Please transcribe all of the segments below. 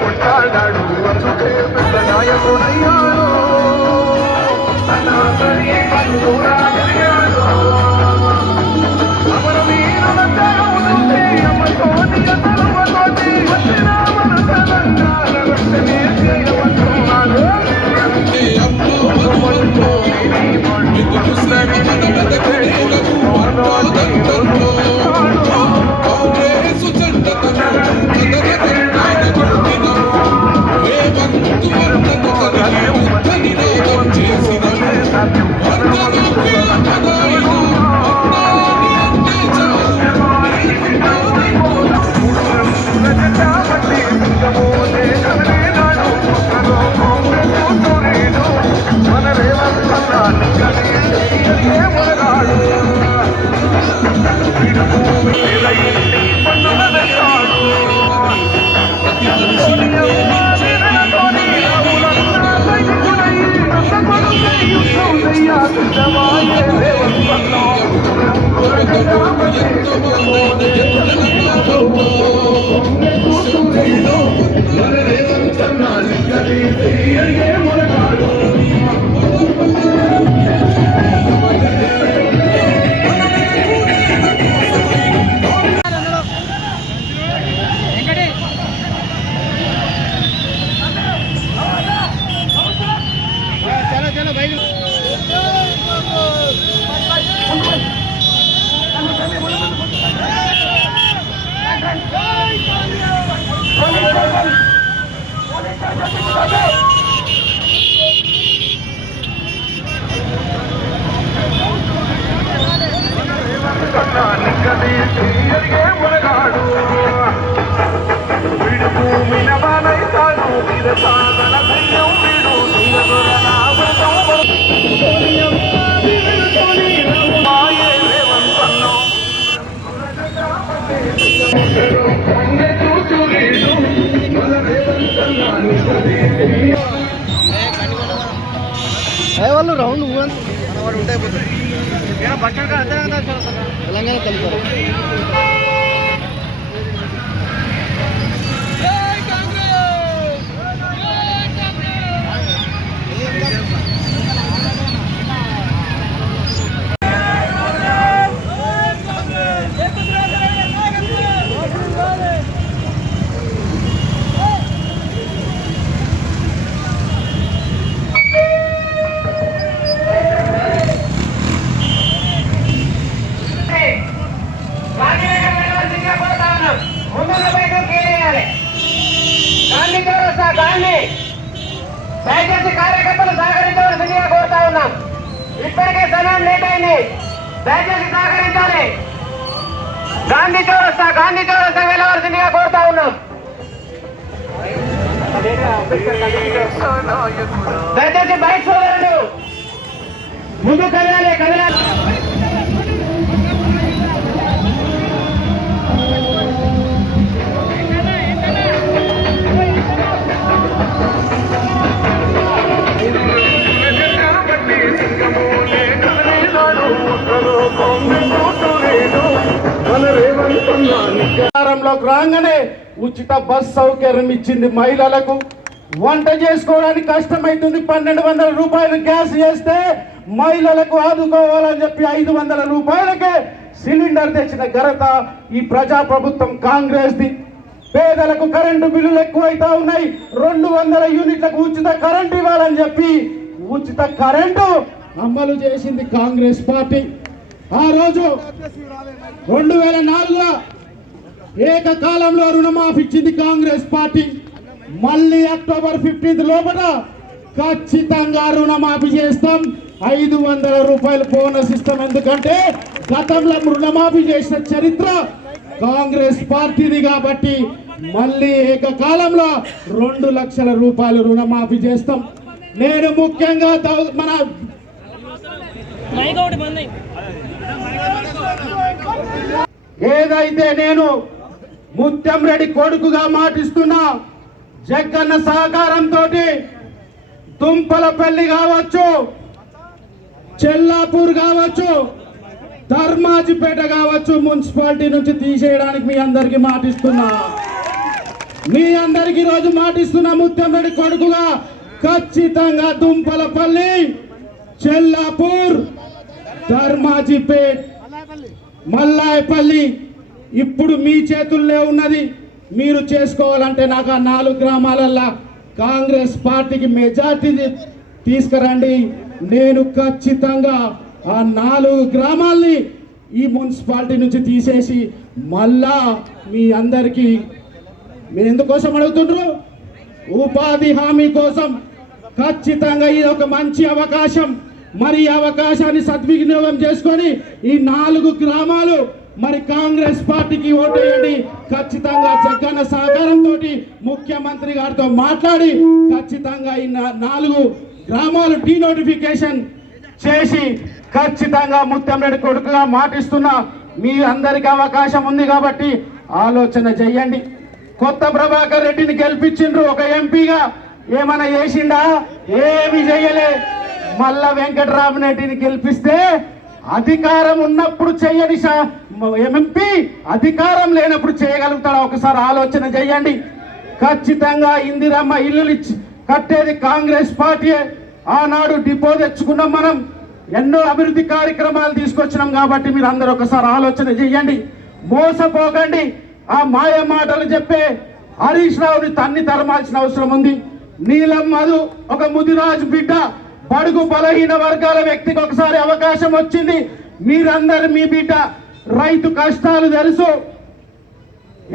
కొట్టాడాడు అందుకే పెద్ద నాయకుడయ్యాడు వాళ్ళు రౌండ్ ఉంటాయి తెలంగాణ కలిపారు. దయచేసి కార్యకర్తలు సహకరించవలసిందిగా కోరుతా ఉన్నాం. ఇప్పటికే సమయం లేట్ అయింది, దయచేసి సహకరించాలి. గాంధీ చౌరస్తా వెళ్ళవలసిందిగా కోరుతా ఉన్నాం. దయచేసి బైక్ సోదరులు ముందు కదలాలి. అధికారంలోకి రాగానే ఉచిత బస్ సౌకర్యం ఇచ్చింది మహిళలకు. వంట చేసుకోవడానికి కష్టమైతుంది, 1200 రూపాయలు గ్యాస్ చేస్తే మహిళలకు ఆదుకోవాలని చెప్పి 500 రూపాయలకే సిలిండర్ తెచ్చిన ఘనత ఈ ప్రజాప్రభుత్వం కాంగ్రెస్ది. పేదలకు కరెంటు బిల్లులు ఎక్కువైతా ఉన్నాయి, 200 యూనిట్లకు ఉచిత కరెంటు ఇవ్వాలని చెప్పి ఉచిత కరెంటు అమలు చేసింది కాంగ్రెస్ పార్టీ. ఆ రోజు 2004లో ఏకకాలంలో రుణమాఫీ ఇచ్చింది కాంగ్రెస్ పార్టీ. మళ్ళీ అక్టోబర్ 15 లోపల ఖచ్చితంగా రుణమాఫీ చేస్తాం. 500 రూపాయలు బోనస్ ఇస్తాం. ఎందుకంటే గతంలో రుణమాఫీ చేసిన చరిత్ర కాంగ్రెస్ పార్టీది కాబట్టి మళ్ళీ ఏకకాలంలో 2 లక్షల రూపాయలు రుణమాఫీ చేస్తాం. నేను ముఖ్యంగా మన ఏదైతే నేను ముత్యం రెడ్డి కొడుకుగా మాటిస్తున్నా, జగ్గన్న సహకారంతో దుంపలపల్లి కావచ్చు, చెల్లాపూర్ కావచ్చు, ధర్మాజిపేట కావచ్చు, మున్సిపాలిటీ నుంచి తీసేయడానికి మీ అందరికి మాటిస్తున్నా. మీ అందరికి రోజు మాటిస్తున్నా, ముత్యం రెడ్డి కొడుకుగా ఖచ్చితంగా దుంపలపల్లి, చెల్లాపూర్, ధర్మాజిపేట్, మల్లాయపల్లి ఇప్పుడు మీ చేతుల్లో ఉన్నది. మీరు చేసుకోవాలంటే నాకు ఆ 4 గ్రామాలల్లో కాంగ్రెస్ పార్టీకి మెజార్టీ తీసుకురండి. నేను ఖచ్చితంగా ఆ 4 గ్రామాల్ని ఈ మున్సిపాలిటీ నుంచి తీసేసి మళ్ళా మీ అందరికీ, మీరు ఎందుకోసం అడుగుతుండ్రు? ఉపాధి హామీ కోసం. ఖచ్చితంగా ఇది ఒక మంచి అవకాశం. మరి ఈ అవకాశాన్ని సద్వినియోగం చేసుకొని ఈ 4 గ్రామాలు మరి కాంగ్రెస్ పార్టీకి ఓటేయండి. ఖచ్చితంగా జగ్గన్న సహకారంతో ముఖ్యమంత్రి గారితో మాట్లాడి ఖచ్చితంగా ఈ 4 గ్రామాలు డీనోటిఫికేషన్ చేసి ఖచ్చితంగా ముత్యం రెడ్డి కొడుకుగా మాటిస్తున్నా. మీ అందరికి అవకాశం ఉంది కాబట్టి ఆలోచన చెయ్యండి. కొత్త ప్రభాకర్ రెడ్డిని గెలిపించిండ్రు ఒక ఎంపీగా. ఏమైనా చేసిండా? ఏమి చేయలే. మళ్ళా వెంకటరామరెడ్డిని గెలిపిస్తే అధికారం ఉన్నప్పుడు చేయని ఎంపీ అధికారం లేనప్పుడు చేయగలుగుతాడా? ఒకసారి ఆలోచన చేయండి. ఖచ్చితంగా ఇందిరమ్మ ఇల్లులు కట్టేది కాంగ్రెస్ పార్టీ. ఆనాడు డిపో తెచ్చుకున్నాం మనం, ఎన్నో అభివృద్ధి కార్యక్రమాలు తీసుకొచ్చినాం. కాబట్టి మీరు అందరూ ఒకసారి ఆలోచన చేయండి. మోసపోకండి. ఆ మాయ మాటలు చెప్పే హరీష్ రావుని తన్ని తరమాల్సిన అవసరం ఉంది. నీలం మధు ఒక ముదిరాజు బిడ్డ, బడుగు బలహీన వర్గాల వ్యక్తికి ఒకసారి అవకాశం వచ్చింది. మీరందరూ మీ బిడ్డ రైతు కష్టాలు తెలుసు,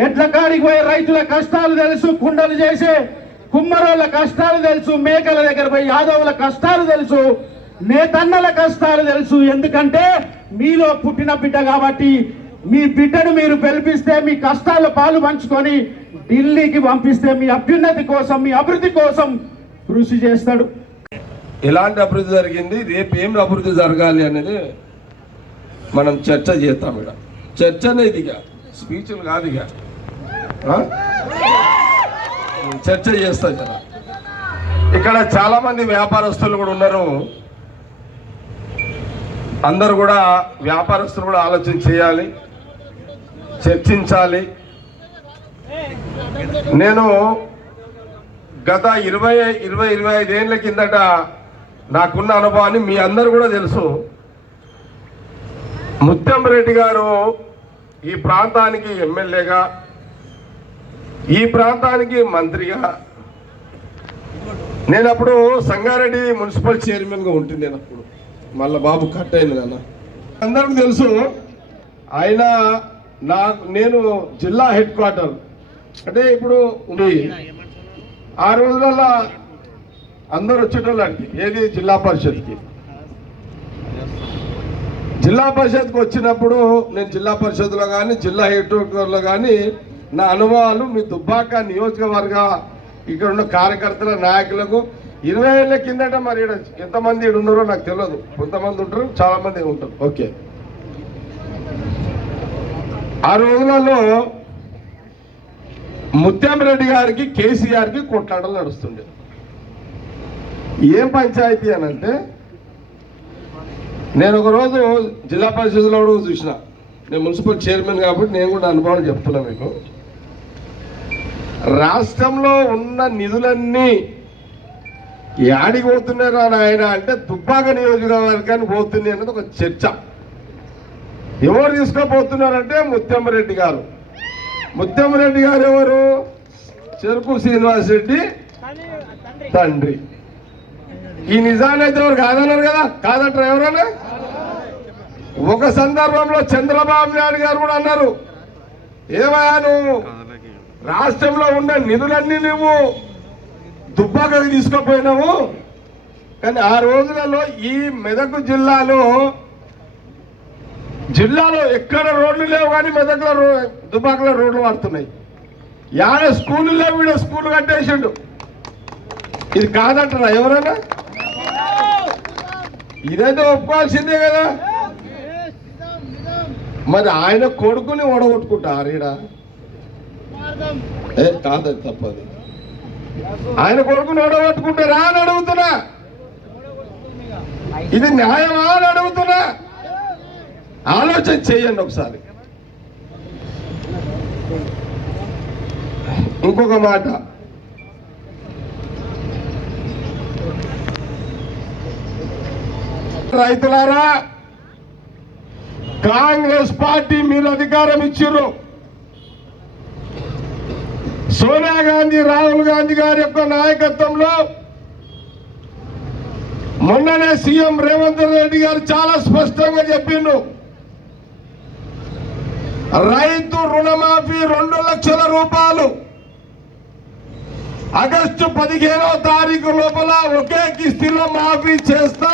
ఎడ్ల కాడికి పోయే రైతుల కష్టాలు తెలుసు, కుండలు చేసే కుమ్మరోళ్ళ కష్టాలు తెలుసు, మేకల దగ్గర పోయి యాదవుల కష్టాలు తెలుసు, నేతన్నల కష్టాలు తెలుసు. ఎందుకంటే మీలో పుట్టిన బిడ్డ కాబట్టి మీ బిడ్డను మీరు పిలిపిస్తే మీ కష్టాల పాలు పంచుకొని ఢిల్లీకి పంపిస్తే మీ అభ్యున్నతి కోసం, మీ అభివృద్ధి కోసం కృషి చేస్తాడు. ఎలాంటి అభివృద్ధి జరిగింది, రేపు ఏం అభివృద్ధి జరగాలి అనేది మనం చర్చ చేస్తాం. ఇక్కడ చర్చ అనేది ఇక స్పీచ్లు కాదు, ఇక చర్చ చేస్తాం కదా. ఇక్కడ చాలా మంది వ్యాపారస్తులు కూడా ఉన్నారు. అందరూ కూడా వ్యాపారస్తులు కూడా ఆలోచన చేయాలి, చర్చించాలి. నేను గత 25 ఏళ్ళ కిందట నాకున్న అనుభవాన్ని మీ అందరూ కూడా తెలుసు. ముత్యం రెడ్డి గారు ఈ ప్రాంతానికి ఎమ్మెల్యేగా, ఈ ప్రాంతానికి మంత్రిగా, నేను అప్పుడు సంగారెడ్డి మున్సిపల్ చైర్మన్గా ఉంటుంది. నేను అప్పుడు మళ్ళీ బాబు కట్ అయింది నాన్న, అందరికీ తెలుసు. ఆయన నేను జిల్లా హెడ్ క్వార్టర్ అంటే ఇప్పుడు ఉంది. ఆ రోజులలో అందరు వచ్చేటోళ్ళకి ఏది జిల్లా పరిషత్కి. జిల్లా పరిషత్కి వచ్చినప్పుడు నేను జిల్లా పరిషత్లో కానీ జిల్లా హెడ్ క్వార్టర్లో కానీ నా అనుభవాలు మీ దుబ్బాక నియోజకవర్గ ఇక్కడ ఉన్న కార్యకర్తల నాయకులకు 20 ఏళ్ళ కిందట మరి ఎంతమంది ఇక్కడ ఉన్నారో నాకు తెలియదు. కొంతమంది ఉంటారు, చాలా మంది ఉంటారు. ఓకే, ఆ రోజులలో ముత్యం రెడ్డి గారికి కేసీఆర్కి కొట్లాటలు నడుస్తుండే. ఏం పంచాయతీ అనంటే, నేను ఒకరోజు జిల్లా పరిషత్లో కూడా చూసిన, నేను మున్సిపల్ చైర్మన్ కాబట్టి నేను కూడా అనుభవాలు చెప్తున్నా మీకు. రాష్ట్రంలో ఉన్న నిధులన్నీ యాడికి పోతున్నారా నాయన అంటే దుబ్బాక నియోజకవర్గానికి పోతుంది అన్నది ఒక చర్చ. ఎవరు తీసుకోపోతున్నారంటే ముత్యం రెడ్డి గారు. ముత్యం రెడ్డి గారు ఎవరు? చెరుకు శ్రీనివాస్ రెడ్డి తండ్రి. ఈ నిజాన్ని అయితే ఎవరు కాదన్నారు కదా, కాదంటారు ఎవరైనా? ఒక సందర్భంలో చంద్రబాబు నాయుడు గారు కూడా అన్నారు, ఏమయ్యా నువ్వు రాష్ట్రంలో ఉన్న నిధులన్నీ నువ్వు దుబ్బాకకు తీసుకుపోయినావు, కానీ ఆ రోజులలో ఈ మెదక్ జిల్లాలో ఎక్కడ రోడ్లు లేవు, కానీ మెదక్లో దుబ్బాకలో రోడ్లు పడుతున్నాయి. యాడ స్కూళ్ళు లేవు, వీడ స్కూల్ కట్టేసిండు. ఇది కాదంటారా ఎవరైనా? ఇదైతే ఒప్పుకోవాల్సిందే కదా. మరి ఆయన కొడుకుని ఓడగొట్టుకుంటారు ఈడ? కాదు, తప్పది. ఆయన కొడుకుని ఓడగొట్టుకుంటారా అని అడుగుతున్నా. ఇది న్యాయమా అని అడుగుతున్నా. ఆలోచన చేయండి ఒకసారి. ఇంకొక మాట, రైతులారా, కాంగ్రెస్ పార్టీ మీరు అధికారం ఇచ్చిర్రు. సోనియా గాంధీ, రాహుల్ గాంధీ గారి యొక్క నాయకత్వంలో మొన్ననే సీఎం రేవంత్ రెడ్డి గారు చాలా స్పష్టంగా చెప్పిండు, రైతు రుణమాఫీ 2 లక్షల రూపాయలు ఆగస్టు 15వ తారీఖు లోపల ఒకే కిస్తీలో మాఫీ చేస్తా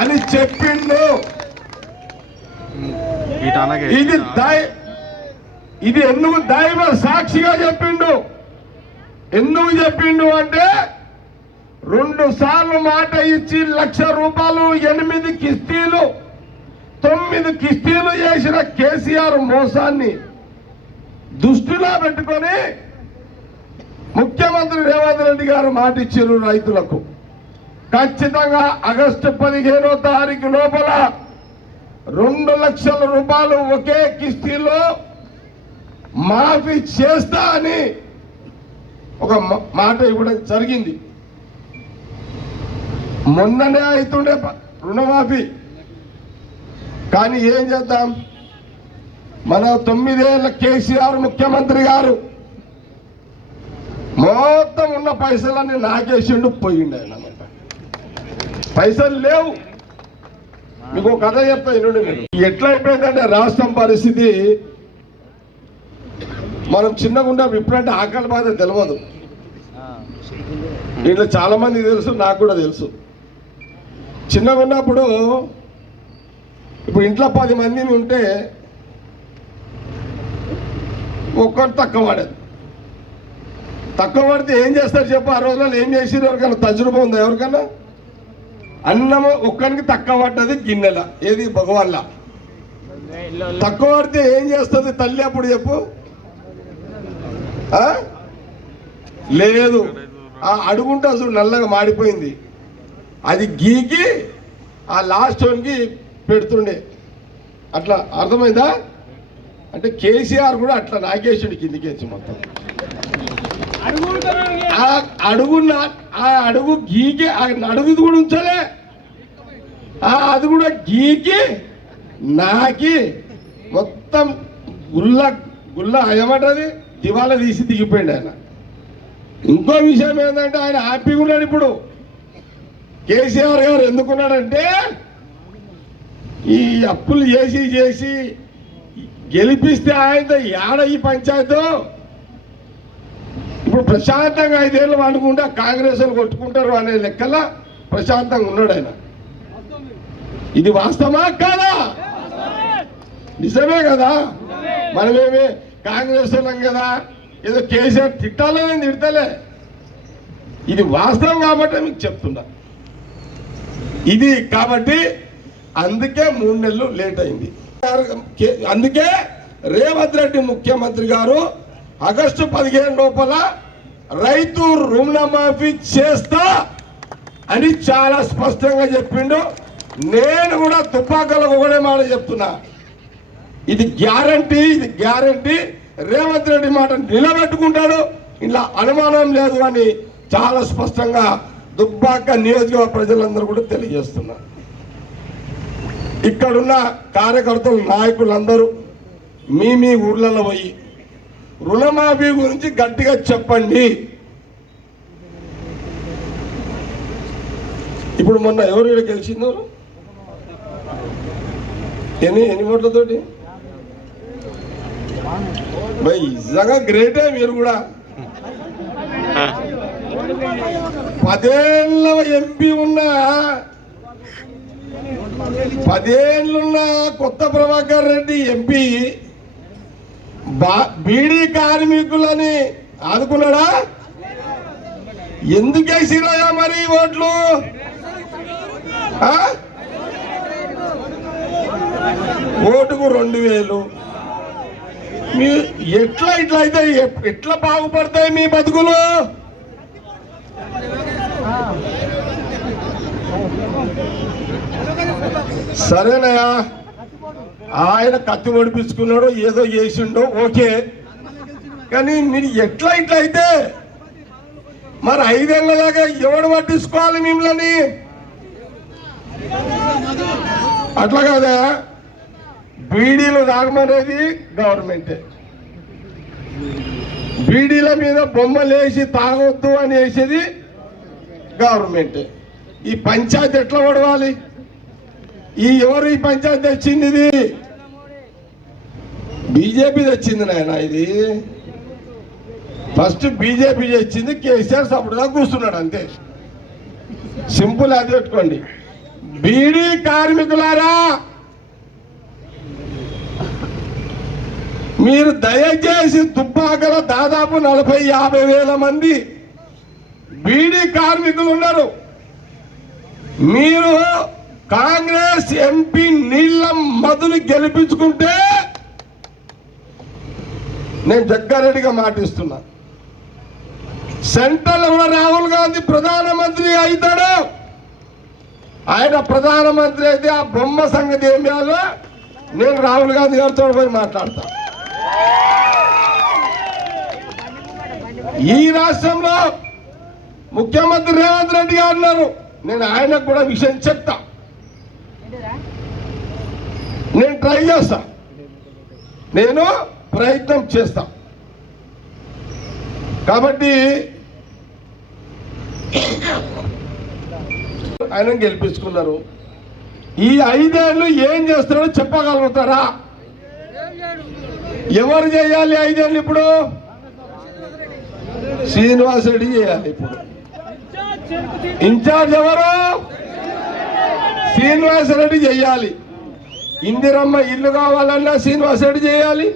అని చెప్పిండు. ఇది ఎందుకు దైవ సాక్షిగా చెప్పిండు? ఎందుకు చెప్పిండు అంటే 2 సార్లు మాట ఇచ్చి 1 లక్ష రూపాయలు 8 కిస్తీలు 9 కిస్తీలు చేసిన కేసీఆర్ మోసాన్ని దృష్టిలో పెట్టుకొని ముఖ్యమంత్రి రేవంత్ రెడ్డి గారు మాట ఇచ్చారు, రైతులకు ఖచ్చితంగా ఆగస్టు 15వ తారీఖు లోపల 2 లక్షల రూపాయలు ఒకే కిస్తీలో మాఫీ చేస్తా అని ఒక మాట ఇవ్వడం జరిగింది. మొన్ననే అవుతుండే రుణమాఫీ, కానీ ఏం చేద్దాం, మన 9 ఏళ్ల కేసీఆర్ ముఖ్యమంత్రి గారు మొత్తం ఉన్న పైసలన్నీ నాకేసిండు, పోయిండు ఆయన. పైసలు లేవు. మీకు కథ చెప్తా వినండి మీరు. ఎట్లా అయిపోయిందంటే రాష్ట్రం పరిస్థితి, మనం చిన్నగా ఉన్నప్పుడు ఇప్పుడంటే ఆకలి బాధ తెలియదు. ఇంట్లో చాలా మంది తెలుసు, నాకు కూడా తెలుసు. చిన్నగా ఉన్నప్పుడు ఇప్పుడు ఇంట్లో 10 మంది ఉంటే ఒక్కరు తక్కువ పడేది. తక్కువ పడితే ఏం చేస్తారు చెప్పు? ఆ రోజుల్లో ఏం చేసారు? ఎవరికైనా తజురుబా ఉందా? ఎవరికైనా? అన్నము ఒక్కరికి తక్కువ పడ్డది గిన్నెల, ఏది భగవాన్ల. తక్కువ పడితే ఏం చేస్తుంది తల్లి అప్పుడు చెప్పు? లేదు, ఆ అడుగుంటే అసలు నల్లగా మాడిపోయింది, అది గీకి ఆ లాస్ట్ వన్కి పెడుతుండే. అట్లా అర్థమైందా? అంటే కేసీఆర్ కూడా అట్లా నాగేశ్వరుడి కిందికేసి మొత్తం ఆ అడుగు గీకి, అడుగు కూడా ఉంచలే, అది కూడా గీకి నాకి మొత్తం గుల్ల ఏమంటది దివాలా తీసి దిగిపోయింది ఆయన. ఇంకో విషయం ఏంటంటే ఆయన హ్యాపీగా ఉన్నాడు ఇప్పుడు. కేసీఆర్ గారు ఎందుకున్నాడంటే ఈ అప్పులు చేసి గెలిపిస్తే ఆయనతో ఏడ ఈ పంచాయతీ ఇప్పుడు ప్రశాంతంగా 5 ఏళ్ళు అనుకుంటే కాంగ్రెస్ వాళ్ళు కొట్టుకుంటారు అనే లెక్కల ప్రశాంతంగా ఉన్నాడు ఆయన. ఇది వాస్తవమా కాదా? నిజమే కదా. మనమేమి కాంగ్రెస్ వాళ్ళం కదా, ఏదో కేసీఆర్ తిట్టాలని తిడతలే, ఇది వాస్తవం కాబట్టి మీకు చెప్తున్నా. ఇది కాబట్టి అందుకే 3 నెలలు లేట్ అయింది. అందుకే రేవంత్ రెడ్డి ముఖ్యమంత్రి గారు ఆగస్టు 15 లోపల రైతు రుణమాఫీ చేస్తా అని చాలా స్పష్టంగా చెప్పిండు. నేను కూడా తుపాకులకు ఒకటే మాట చెప్తున్నా, ఇది గ్యారంటీ రేవంత్ రెడ్డి మాట నిలబెట్టుకుంటాడు, ఇలా అనుమానం లేదు అని చాలా స్పష్టంగా దుబ్బాక నియోజకవర్గ ప్రజలందరూ కూడా తెలియజేస్తున్నా. ఇక్కడున్న కార్యకర్తలు, నాయకులందరూ మీ ఊర్లలో పోయి రుణమాఫీ గురించి గట్టిగా చెప్పండి. ఇప్పుడు మొన్న ఎవరు ఇక్కడ గెలిచిందారు ఎన్ని ఓట్లతోటి భయ్ నిజంగా గ్రేటే మీరు కూడా 10 ఏళ్ళ ఎంపీ ఉన్న 10 ఏళ్ళున్న కొత్త ప్రభాకర్ రెడ్డి ఎంపీ బీడీ కార్మికులని ఆదుకున్నాడా? ఎందుకు వేసిరాయా మరి ఓట్లు? ఓటుకు 2000. మీ ఎట్లా అయితే ఎట్లా బాగుపడతాయి మీ బతుకులు? సరేనయా, ఆయన కత్తి ఒడిపించుకున్నాడు, ఏదో చేసిండో ఓకే, కానీ మీరు ఎట్లా అయితే మరి 5 ఏళ్ళ దాకా ఎవడు పట్టించుకోవాలి మిమ్మల్ని? అట్లా కాదా, బీడీలు తాగమనేది గవర్నమెంటే, బీడీల మీద బొమ్మలు వేసి తాగొద్దు అని వేసేది గవర్నమెంటే. ఈ పంచాయతీ ఎట్లా పడవాలి? ఎవరు ఈ పంచాయతీ తెచ్చింది? ఇది బీజేపీ తెచ్చింది నాయన. ఇది ఫస్ట్ బీజేపీ తెచ్చింది, కేసీఆర్ సపోర్ట్గా కూర్చున్నాడు, అంతే. సింపుల్, అది పెట్టుకోండి. బీడీ కార్మికులారా, మీరు దయచేసి దుబ్బాకల దాదాపు 40-50 వేల మంది బీడీ కార్మికులు ఉన్నారు. మీరు కాంగ్రెస్ ఎంపీ నీలం మధుని గెలిపించుకుంటే నేను జగ్గారెడ్డిగా మాటిస్తున్నా, సెంట్రల్ కూడా రాహుల్ గాంధీ ప్రధానమంత్రి అవుతాడు. ఆయన ప్రధానమంత్రి అయితే ఆ బొమ్మ సంగతి ఏం చేయాలో నేను రాహుల్ గాంధీ గారితో పోయి మాట్లాడతా. ఈ రాష్ట్రంలో ముఖ్యమంత్రి రేవంత్ రెడ్డి గారు ఉన్నారు, నేను ఆయనకు కూడా విషయం చెప్తా, నేను ట్రై చేస్తా, నేను ప్రయత్నం చేస్తా. కాబట్టి ఆయన గెలిపించుకున్నారు. ఈ 5 ఏళ్ళు ఏం చేస్తాడో చెప్పగలుగుతారా? ఎవరు చేయాలి 5 ఏళ్ళు? ఇప్పుడు శ్రీనివాస్ రెడ్డి చేయాలి. ఇప్పుడు ఇన్ఛార్జ్ ఎవరు? శ్రీనివాస్ రెడ్డి చేయాలి. ఇందిరమ్మ ఇల్లు కావాలన్నా శ్రీనివాస్ రెడ్డి చేయాలి.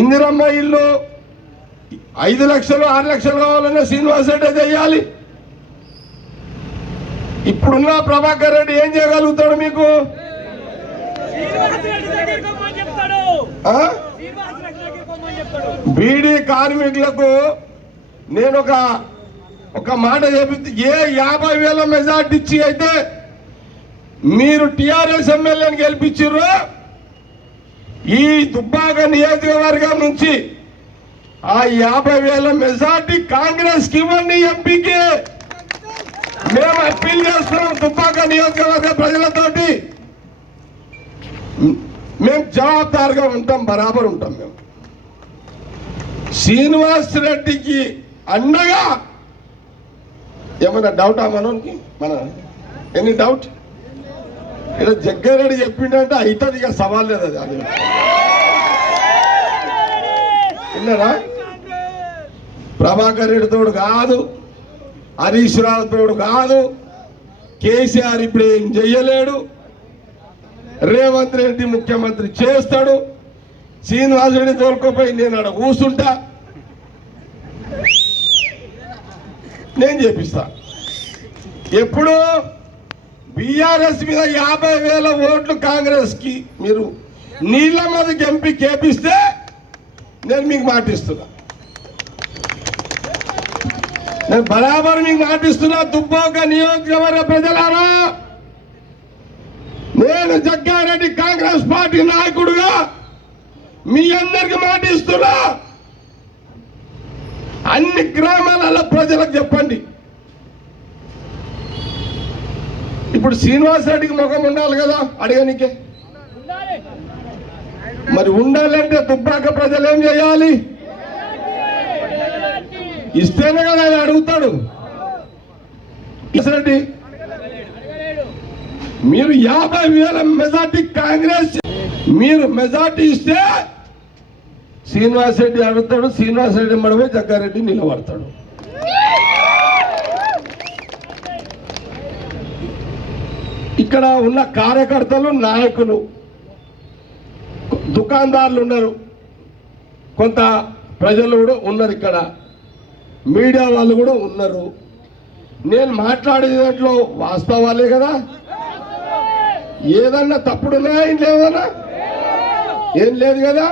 ఇందిరమ్మ ఇల్లు 5 లక్షలు 6 లక్షలు కావాలన్నా శ్రీనివాస్ రెడ్డి చేయాలి. ఇప్పుడున్న ప్రభాకర్ రెడ్డి ఏం చేయగలుగుతాడు మీకు? బీడీ కార్మికులకు నేను ఒక మాట చెబితే, ఏ 50 వేల మెజార్టీ ఇచ్చి అయితే మీరు టిఆర్ఎస్ ఎమ్మెల్యేని గెలిపించారు, ఈ దుబ్బాక నియోజకవర్గం నుంచి ఆ 50 వేల మెజార్టీ కాంగ్రెస్ కి ఇవ్వండి. ఎంపీకి మేము అప్పీల్ చేస్తున్నాం. దుబ్బాక నియోజకవర్గ ప్రజలతోటి మేము జవాబుదారుగా ఉంటాం, బరాబర్ ఉంటాం. మేము శ్రీనివాస్ రెడ్డికి అండగా ఏమైనా డౌటా మనకి? Any doubt? ఇక్కడ జగ్గారెడ్డి చెప్పిండంటే అవుతుంది, ఇక సవాల్ లేదు. అది విన్నారా? ప్రభాకర్ రెడ్డి తోడు కాదు, హరీష్ రావు తోడు కాదు, కేసీఆర్ ఇప్పుడు ఏం చెయ్యలేడు, రేవంత్ రెడ్డి ముఖ్యమంత్రి చేస్తాడు. శ్రీనివాస్ రెడ్డి తోలుకోపోయి నేను అక్కడ కూర్చుంటా, నేను చేపిస్తా. ఎప్పుడు బీఆర్ఎస్ మీద 50 వేల ఓట్లు కాంగ్రెస్ కి మీరు నీళ్ళ మీదకి ఎంపీ కేపిస్తే నేను మీకు మాటిస్తున్నా, నేను బరాబర్ మీకు మాటిస్తున్నా. దుబ్బాక నియోజకవర్గ ప్రజలారా, నేను జగ్గారెడ్డి కాంగ్రెస్ పార్టీ నాయకుడుగా మీ అందరికి మాటిస్తున్నా. అన్ని గ్రామాలలో ప్రజలకు చెప్పండి. ఇప్పుడు శ్రీనివాస్ రెడ్డికి ముఖం ఉండాలి కదా అడగనికే, మరి ఉండాలంటే దుబ్బాక ప్రజలు ఏం చేయాలి? ఇస్తేనే కదా ఆయన అడుగుతాడు. రెడ్డి మీరు 50,000 మెజార్టీ కాంగ్రెస్ మీరు మెజార్టీ ఇస్తే శ్రీనివాస్ రెడ్డి అడుగుతాడు, శ్రీనివాస్ రెడ్డి మడిపోయి జగ్గారెడ్డి నిలబడతాడు. ఇక్కడ ఉన్న కార్యకర్తలు, నాయకులు, దుకాణదారులు ఉన్నారు, కొంత ప్రజలు కూడా ఉన్నారు, ఇక్కడ మీడియా వాళ్ళు కూడా ఉన్నారు. నేను మాట్లాడే దాంట్లో వాస్తవాలే కదా, ఏదన్నా తప్పుడున్నా ఏం లేదన్నా, ఏం లేదు కదా.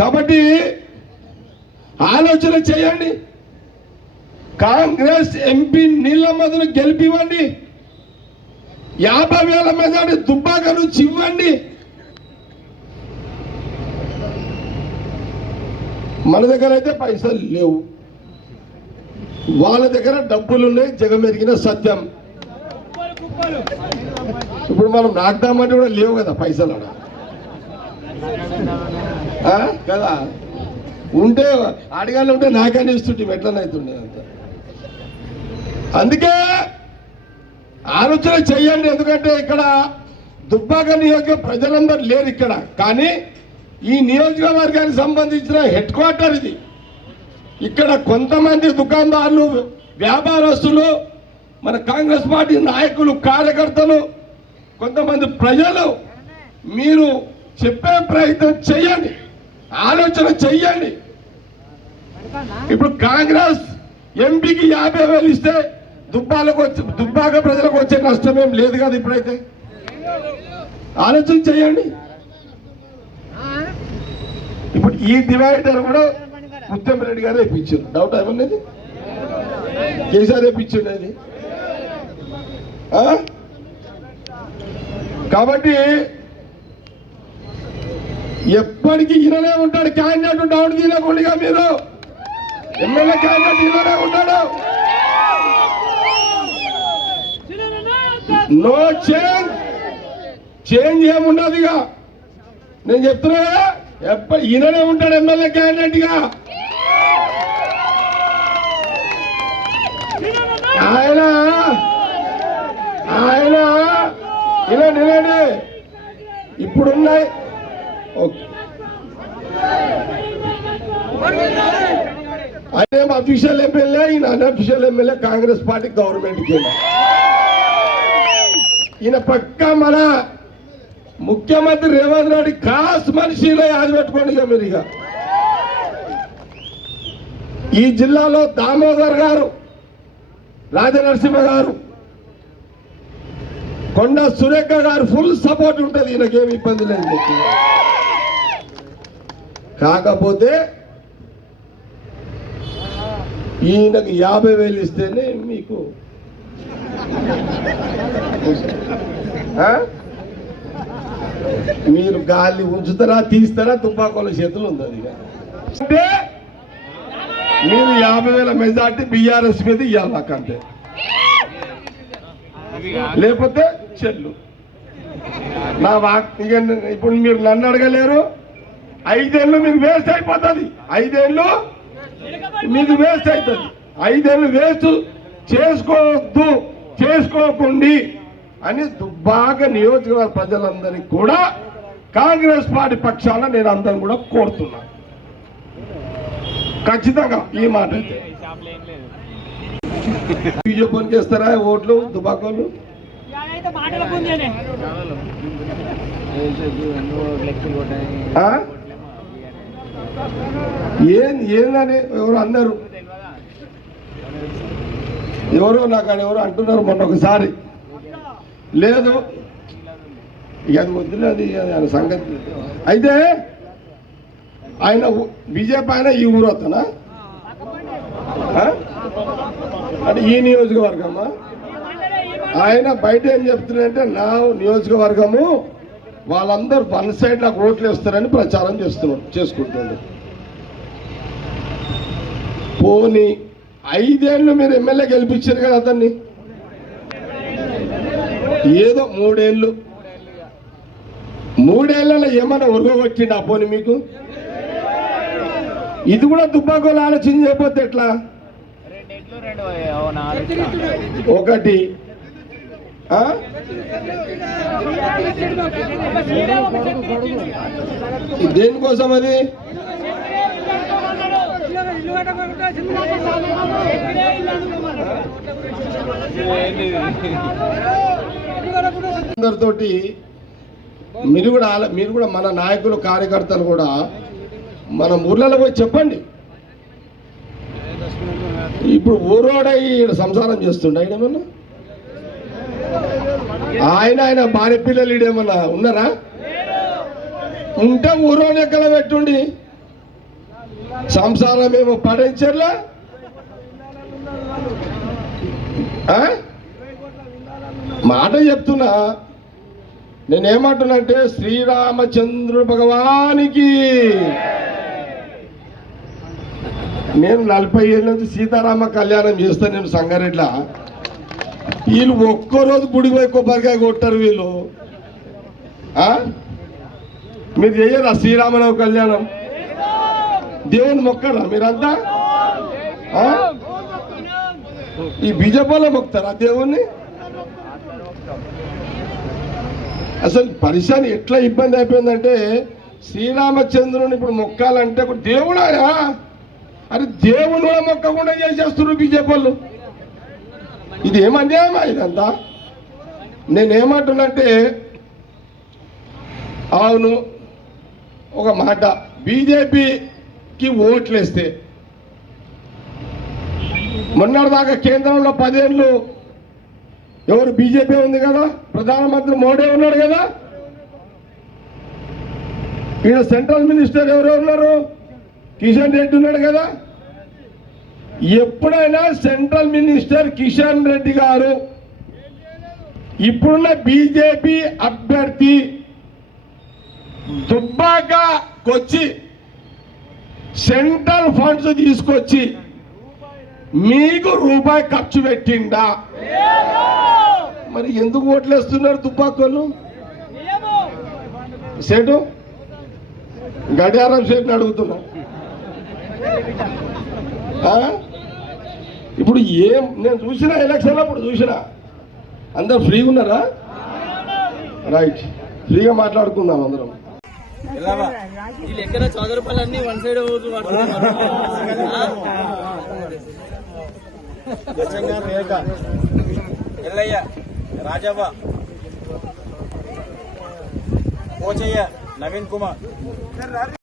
కాబట్టి ఆలోచన చేయండి, కాంగ్రెస్ ఎంపీ నీలమ్మను గెలిపివ్వండి, 50,000 మెజార్టీ దుబ్బాక నుంచి ఇవ్వండి. మన దగ్గర అయితే పైసలు లేవు, వాళ్ళ దగ్గర డబ్బులు ఉన్నాయి, జగమెరిగిన సత్యం. ఇప్పుడు మనం నాకుదామంటే కూడా లేవు కదా పైసలు కదా, ఉంటే అడగాలి, ఉంటే నాకని ఇస్తుంటే ఎట్లనైతుండే అంత. అందుకే ఆలోచన చెయ్యండి, ఎందుకంటే ఇక్కడ దుబ్బాక నియోజక ప్రజలందరూ లేరు ఇక్కడ, కానీ ఈ నియోజకవర్గానికి సంబంధించిన హెడ్ క్వార్టర్ ఇది. ఇక్కడ కొంతమంది దుకాణదారులు, వ్యాపారస్తులు, మన కాంగ్రెస్ పార్టీ నాయకులు, కార్యకర్తలు, కొంతమంది ప్రజలు, మీరు చెప్పే ప్రయత్నం చెయ్యండి, ఆలోచన చెయ్యండి. ఇప్పుడు కాంగ్రెస్ ఎంపీకి 50,000 ఇస్తే దుబ్బాక ప్రజలకు వచ్చే నష్టం ఏం లేదు కదా. ఇప్పుడైతే ఆలోచన చేయండి. ఇప్పుడు ఈ డివైడర్ కూడా ఉత్తమ్ రెడ్డి గారు వేయించారు, డౌట్ ఏమన్నది, కేసీఆర్ వేయించుండేది. కాబట్టి ఎప్పటికీ ఈయననే ఉంటాడు క్యాండిడేట్, డౌట్ తీయకుండా మీరు ఎమ్మెల్యే క్యాండిడేట్ ఈయననే ఉంటాడు. నో చేంజ్ ఏముండదు. ఇక నేను చెప్తున్నా కదా, ఈయననే ఉంటాడు ఎమ్మెల్యే క్యాండిడేట్ గా. ఆయన ఇలా నిలండి. ఇప్పుడున్నాయి ఆయన అఫీషియల్ ఎమ్మెల్యే, ఈయన అన్అఫీషియల్ ఎమ్మెల్యే, కాంగ్రెస్ పార్టీ గవర్నమెంట్కి. ఈయన పక్క మన ముఖ్యమంత్రి రేవంత్ రెడ్డి ఖాస్ మనిషిలో యాద పెట్టుకోండి. ఇక మీరు ఇక ఈ జిల్లాలో దామోదర్ గారు, రాజనరసింహ గారు, కొండ సురేఖ గారు ఫుల్ సపోర్ట్ ఉంటుంది, ఈయనకేమి ఇబ్బంది లేదు. కాకపోతే ఈయనకు 50,000 ఇస్తేనే మీకు మీరు గాలి ఉంచుతారా, తీస్తారా, తుపాకుల చేతులు ఉంది. అది అంటే మీరు 50,000 మెజార్టీ బీఆర్ఎస్ మీద ఇవ్వాలి నాకంటే, లేకపోతే చెల్లు నా ఇక ఇప్పుడు మీరు నన్ను అడగలేరు. 5 ఏళ్ళు మీకు వేస్ట్ అయిపోతుంది, 5 ఏళ్ళు మీకు వేస్ట్ అవుతుంది. 5 ఏళ్ళు వేస్ట్ చేసుకోకండి అని దుబ్బాక నియోజకవర్గ ప్రజలందరికీ కూడా కాంగ్రెస్ పార్టీ పక్షాన నేను అందరం కూడా కోరుతున్నాను. ఖచ్చితంగా ఈ మాట అయితే బీజేపీ చేస్తారా ఓట్లు దుబ్బాకోళ్ళు? ఏందని ఎవరు అన్నారు, ఎవరో నాకు ఎవరు అంటున్నారు మొన్న ఒకసారి. లేదు ఇక అది వద్దులే, అది ఆయన సంగతి. అయితే ఆయన బీజేపీ ఆయన ఈ ఊరు వస్తానా అంటే ఈ నియోజకవర్గమా? ఆయన బయట ఏం చెప్తున్నారంటే నా నియోజకవర్గము వాళ్ళందరూ 1 సైడ్ నాకు ఓట్లు వేస్తారని ప్రచారం చేసుకుంటున్నారు. పోనీ 5 ఏళ్ళు మీరు ఎమ్మెల్యే గెలిపించారు కదా అతన్ని, ఏదో 3 ఏళ్ళు, 3 ఏళ్ళలో ఏమన్నా ఉరగొచ్చిండా పోనీ మీకు? ఇది కూడా దుబ్బాకోలు ఆలోచన చేయకపోతే ఎట్లా? ఒకటి ఆ? దేనికోసం అది? అందరితోటి మీరు కూడా మన నాయకులు కార్యకర్తలు కూడా మన ఊర్లలో పోయి చెప్పండి. ఇప్పుడు ఊరోడై సంసారం చేస్తుండ ఆయనేమన్నా, ఆయన భార్య పిల్లలు ఈడేమన్నా ఉన్నారా? ఉంటే ఊరోని ఎక్కడ పెట్టుండి సంసారం ఏమో పడించర్లా. మాట చెప్తున్నా, నేనేమంటున్నా శ్రీరామచంద్రుడు భగవానికి. నేను 40 ఏళ్ళ నుంచి సీతారామ కళ్యాణం చేస్తాను నేను సంగారెడ్డిలో. వీళ్ళు ఒక్కరోజు గుడికి పోయి కొబ్బరికాయ కొట్టారు వీళ్ళు. మీరు చెయ్యరా శ్రీరామనవ కళ్యాణం? దేవుని మొక్కరా మీరంతా? ఈ బీజేపీలో మొక్కుతారా దేవుణ్ణి? అసలు పరిశాని ఎట్లా ఇబ్బంది అయిపోయిందంటే, శ్రీరామచంద్రుని ఇప్పుడు మొక్కాలంటే దేవుడాయా, అరే దేవుని కూడా మొక్కకుండా చేసేస్తున్నారు బీజేపీ వాళ్ళు. ఇది ఏమన్యాయమా ఇదంతా? నేనేమంటున్నంటే, అవును ఒక మాట, బీజేపీకి ఓట్లేస్తే మొన్నటిదాకా కేంద్రంలో 10 ఏళ్ళు ఎవరు బీజేపీ ఉంది కదా, ప్రధానమంత్రి మోడీ ఉన్నాడు కదా. ఈయన సెంట్రల్ మినిస్టర్ ఎవరు ఉన్నారు? కిషన్ రెడ్డి ఉన్నాడు కదా. ఎప్పుడైనా సెంట్రల్ మినిస్టర్ కిషన్ రెడ్డి గారు ఇప్పుడున్న బీజేపీ అభ్యర్థి దుబ్బాకకొచ్చి సెంట్రల్ ఫండ్స్ తీసుకొచ్చి మీకు రూపాయి ఖర్చు పెట్టిండా? మరి ఎందుకు ఓట్లేస్తున్నారు దుబ్బాకోళ్ళు? సేటు గడియారం సేటుని అడుగుతున్నా. ఇప్పుడు నేను చూసిన ఎలక్షన్ అప్పుడు చూసిన అందరు ఫ్రీగా ఉన్నారా? రైట్, ఫ్రీగా మాట్లాడుకుందాం అందరం. ఎక్కడ చదువుపల్లన్నీ వన్ సైడ్ ఎల్లయ్య, రాజవ్వ, పోచయ్య, నవీన్ కుమార్.